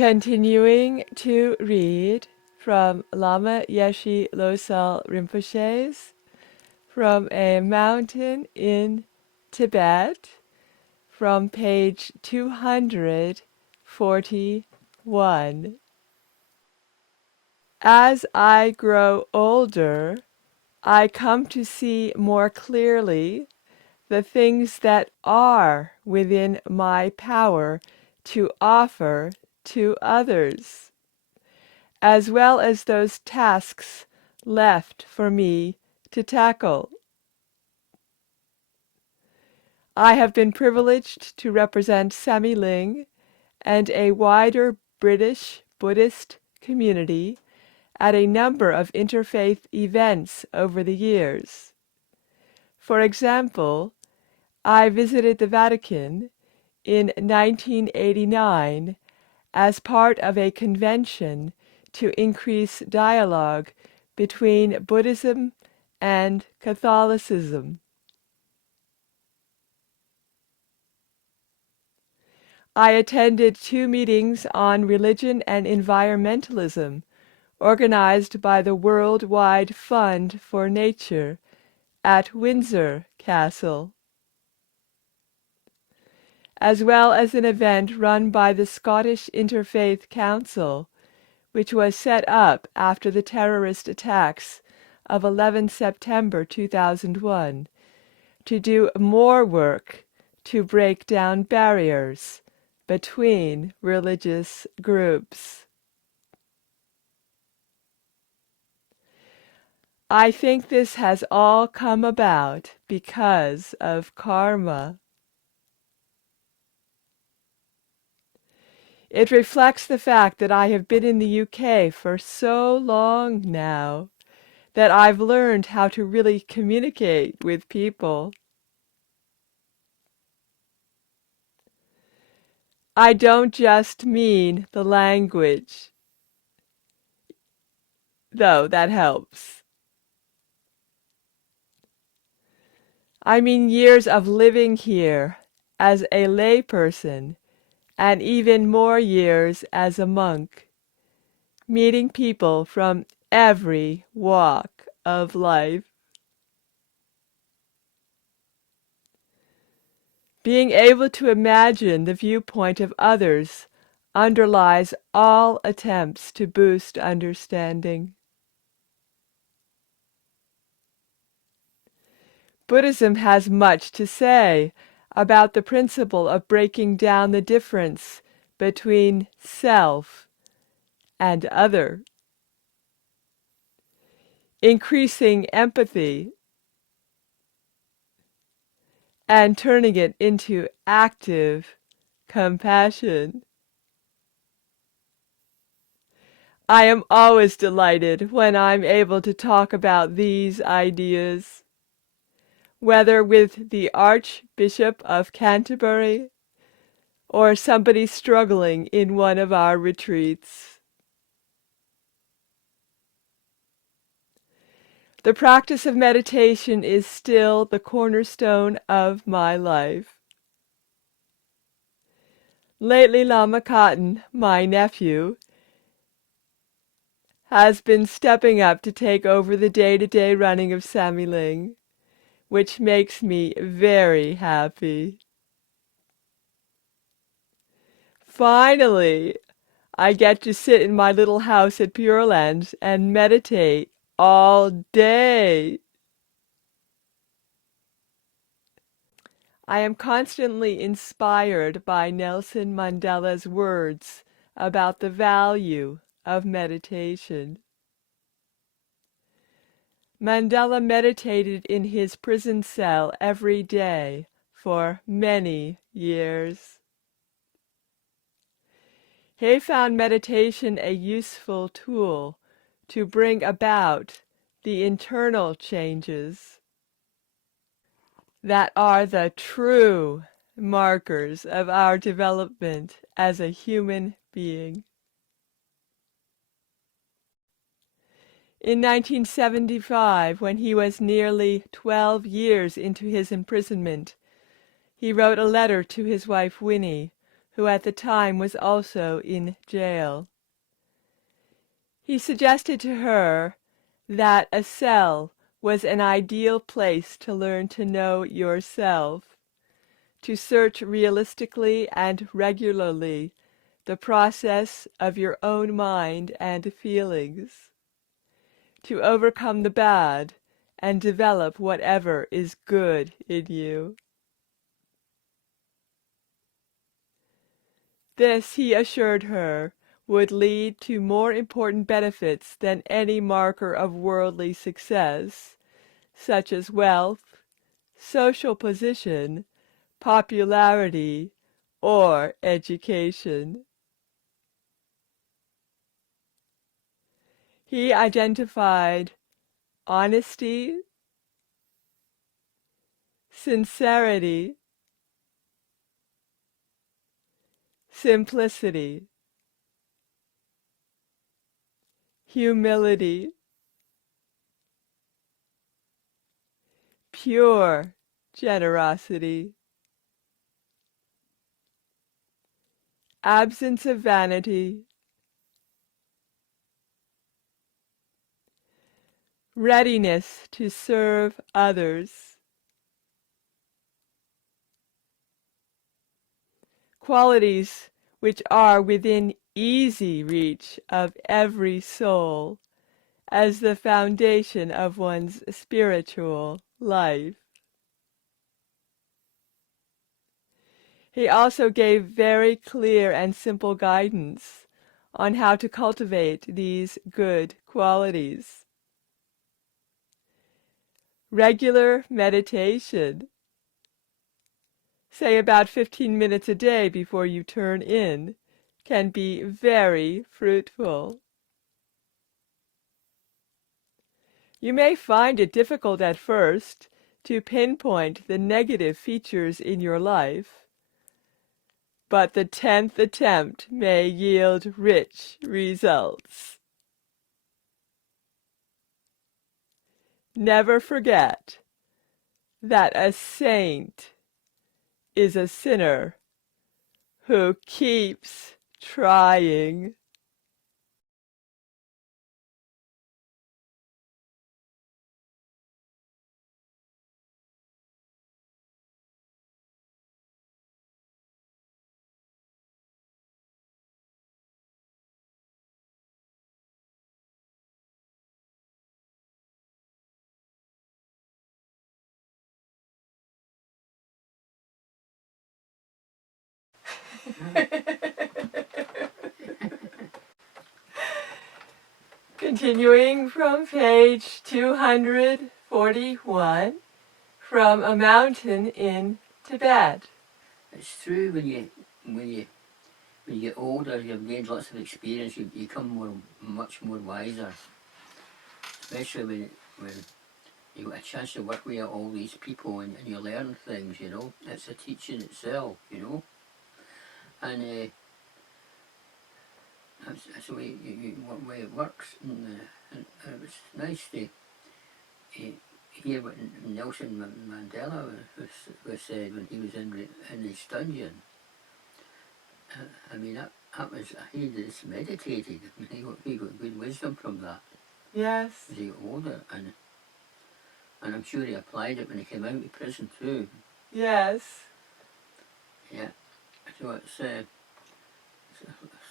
Continuing to read from Lama Yeshe Losal Rinpoche's From a Mountain in Tibet, from page 241. As I grow older, I come to see more clearly the things that are within my power to offer to others, as well as those tasks left for me to tackle. I have been privileged to represent Samiling and a wider British Buddhist community at a number of interfaith events over the years. For example, I visited the Vatican in 1989 as part of a convention to increase dialogue between Buddhism and Catholicism. I attended 2 meetings on religion and environmentalism organized by the Worldwide Fund for Nature at Windsor Castle, as well as an event run by the Scottish Interfaith Council, which was set up after the terrorist attacks of 11 September 2001, to do more work to break down barriers between religious groups. I think this has all come about because of karma. It reflects the fact that I have been in the UK for so long now that I've learned how to really communicate with people. I don't just mean the language, though that helps. I mean years of living here as a layperson, and even more years as a monk, meeting people from every walk of life. Being able to imagine the viewpoint of others underlies all attempts to boost understanding. Buddhism has much to say about the principle of breaking down the difference between self and other, increasing empathy, and turning it into active compassion. I am always delighted when I'm able to talk about these ideas, whether with the Archbishop of Canterbury or somebody struggling in one of our retreats. The practice of meditation is still the cornerstone of my life. Lately, Lama Cotton, my nephew, has been stepping up to take over the day-to-day running of Samiling, which makes me very happy. Finally, I get to sit in my little house at Pure Land and meditate all day. I am constantly inspired by Nelson Mandela's words about the value of meditation. Mandela meditated in his prison cell every day for many years. He found meditation a useful tool to bring about the internal changes that are the true markers of our development as a human being. In 1975, when he was nearly 12 years into his imprisonment, he wrote a letter to his wife Winnie, who at the time was also in jail. He suggested to her that a cell was an ideal place to learn to know yourself, to search realistically and regularly the process of your own mind and feelings, to overcome the bad and develop whatever is good in you. This, he assured her, would lead to more important benefits than any marker of worldly success, such as wealth, social position, popularity, or education. He identified honesty, sincerity, simplicity, humility, pure generosity, absence of vanity, readiness to serve others, qualities which are within easy reach of every soul as the foundation of one's spiritual life. He also gave very clear and simple guidance on how to cultivate these good qualities. Regular meditation, say about 15 minutes a day before you turn in, can be very fruitful. You may find it difficult at first to pinpoint the negative features in your life, but the 10th attempt may yield rich results. Never forget that a saint is a sinner who keeps trying. Continuing from page 241, from a mountain in Tibet. It's true when you get older, you've gained lots of experience, you become much more wiser. Especially when you got a chance to work with all these people and you learn things, you know. It's a teaching itself, you know. And that's the way, way it works. And it's nice to hear what Nelson Mandela was said when he was in his dungeon. I mean, that was, he just meditated. I mean, he got good wisdom from that. Yes. As he got older, and I'm sure he applied it when he came out of prison too. Yes. Yeah. So it's a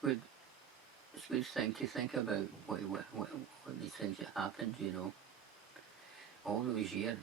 good thing to think about what these things that happened, you know. All those years,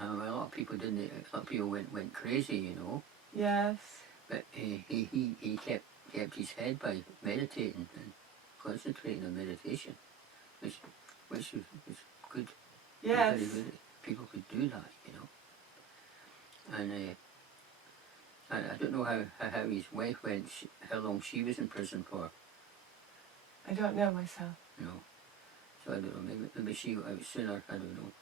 a lot of people didn't. A lot of people went crazy, you know. Yes. But he kept his head by meditating and concentrating on meditation, which was good. Yes. Very good. People could do that, you know. And I don't know how his wife went, how long she was in prison for. I don't know myself. No. So I don't know, maybe she got out sooner, I don't know.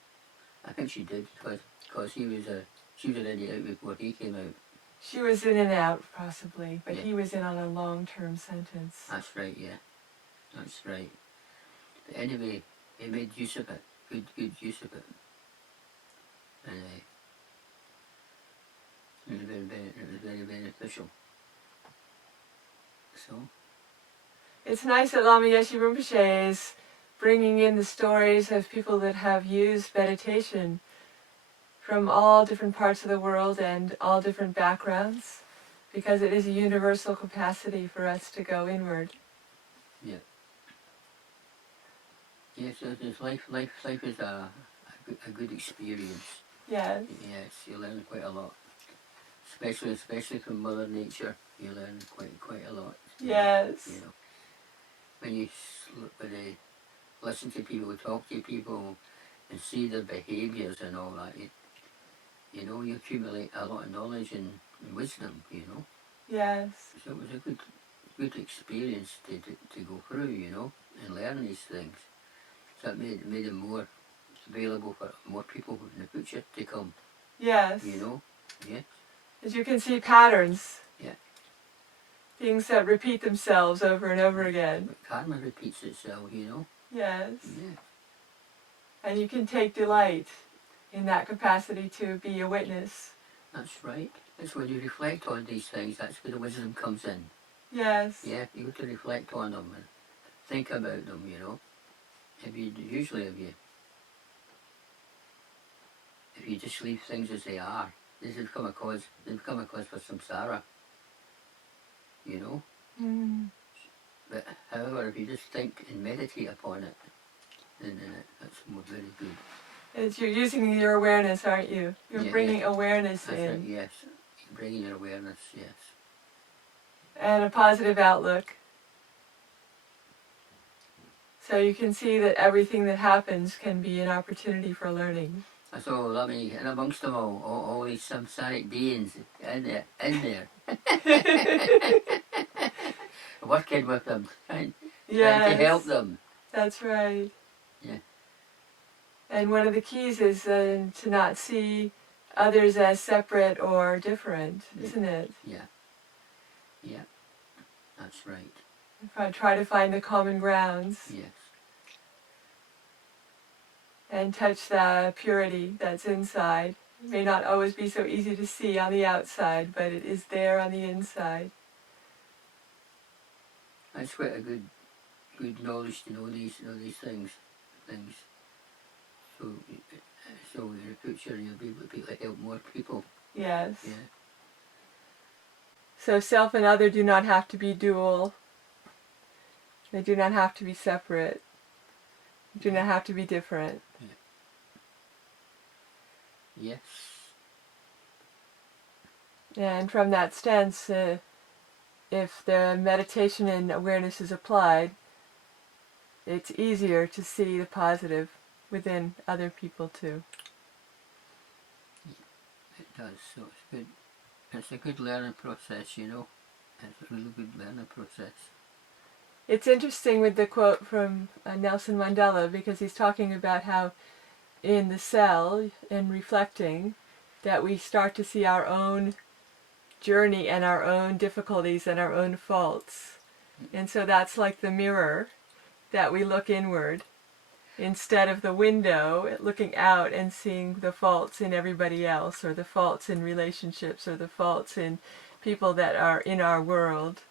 I think she did, because she was already out before he came out. She was in and out, possibly, but yeah. He was in on a long-term sentence. That's right, yeah. That's right. But anyway, he made use of it, good use of it. And it was very beneficial. So, It's nice that Lama Yeshe Rinpoche is bringing in the stories of people that have used meditation from all different parts of the world and all different backgrounds, because it is a universal capacity for us to go inward. yeah. Yes, life is a good experience. Yes. Yes, you learn quite a lot. Especially from Mother Nature, you learn quite a lot. Yes. You know, when you listen to people, talk to people, and see their behaviours and all that, you accumulate a lot of knowledge and wisdom. Yes. So it was a good experience to go through, and learn these things. So it made them more available for more people in the future to come. Yes. Yeah. As you can see patterns. Yeah. Things that repeat themselves over and over again. But karma repeats itself, Yes. Yeah. And you can take delight in that capacity to be a witness. That's right. It's when you reflect on these things, that's where the wisdom comes in. Yes. Yeah, you have to reflect on them and think about them, If you just leave things as they are, they become a cause for samsara, Mm. But however, if you just think and meditate upon it, then that's very good. You're using your awareness, aren't you? You're bringing awareness that's in. Right, yes. You're bringing your awareness, yes. And a positive outlook. So you can see that everything that happens can be an opportunity for learning. So let me, and amongst them all these samsaric beings in there. Working with them, trying to help them. That's right. Yeah. And one of the keys is to not see others as separate or different, isn't it? Yeah. Yeah. That's right. Try to find the common grounds. Yes. And touch the purity that's inside. It may not always be so easy to see on the outside, but it is there on the inside. That's quite a good knowledge to know these things. So in the future you'll be able to help more people. Yes. Yeah. So self and other do not have to be dual. They do not have to be separate. They do not have to be different. Yes. And from that stance, if the meditation and awareness is applied, it's easier to see the positive within other people too. It does. So it's good. It's a good learning process, It's a really good learning process. It's interesting with the quote from Nelson Mandela, because he's talking about how in the cell, in reflecting, that we start to see our own journey and our own difficulties and our own faults. And so that's like the mirror, that we look inward instead of the window, looking out and seeing the faults in everybody else, or the faults in relationships, or the faults in people that are in our world.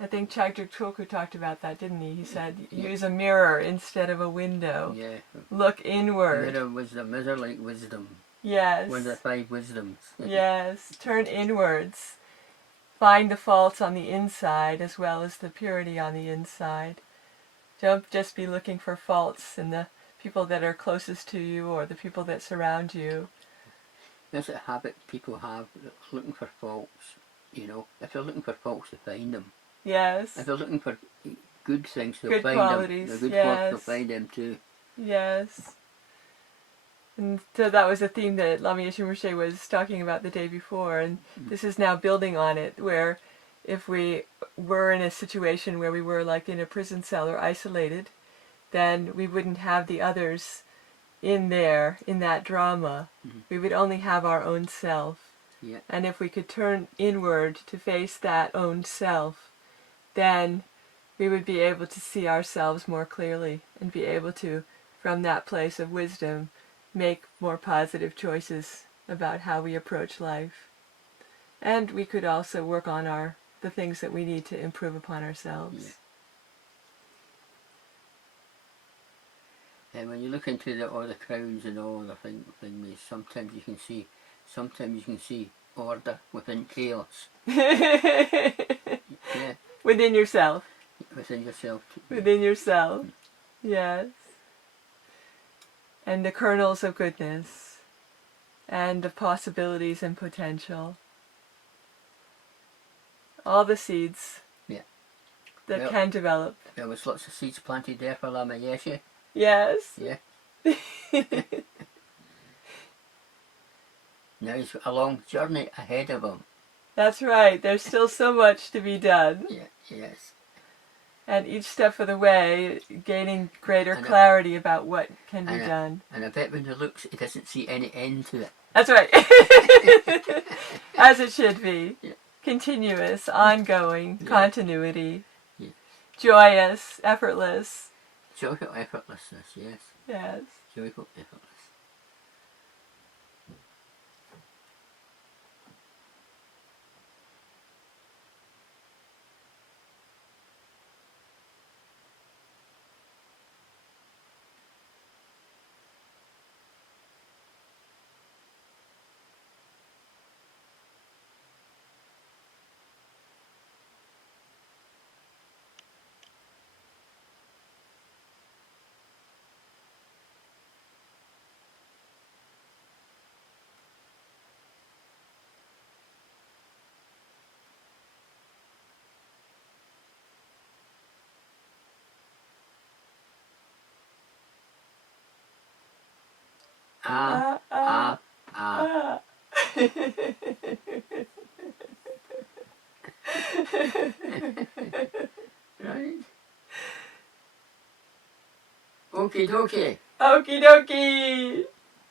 I think Chagduk Choku talked about that, didn't he? He said, use a mirror instead of a window. Yeah. Look inward. Mirror like wisdom. Yes. One of the 5 wisdoms. Yes. Turn inwards. Find the faults on the inside as well as the purity on the inside. Don't just be looking for faults in the people that are closest to you or the people that surround you. There's a habit people have, looking for faults. If they're looking for faults, they find them. Yes. If they're looking for good things, they'll good find qualities. them. The good qualities, they'll find them too. Yes. And so that was a theme that Lama Yeshe Rinpoche was talking about the day before, and this is now building on it, where if we were in a situation where we were like in a prison cell or isolated, then we wouldn't have the others in there, in that drama. We would only have our own self. Yeah. And if we could turn inward to face that own self, then we would be able to see ourselves more clearly and be able to, from that place of wisdom, make more positive choices about how we approach life. And we could also work on our the things that we need to improve upon ourselves. Yeah. And when you look into all the crowds and all the things, sometimes you can see order within chaos. Yeah. Within yourself. Within yourself. Within yourself. Yes. And the kernels of goodness. And of possibilities and potential. All the seeds. Yeah. That can develop. There was lots of seeds planted there for Lama Yeshe. Yes. Yeah. Now he's got a long journey ahead of him. That's right. There's still so much to be done. Yeah. Yes. And each step of the way, gaining greater clarity about what can be done. And I bet when he looks, he doesn't see any end to it. That's right. As it should be. Yeah. Continuous, ongoing, continuity. Yeah. Joyous, effortless. Joyful effortlessness, yes. Yes. Joyful effortless. Right. Okie dokie. Okie dokie.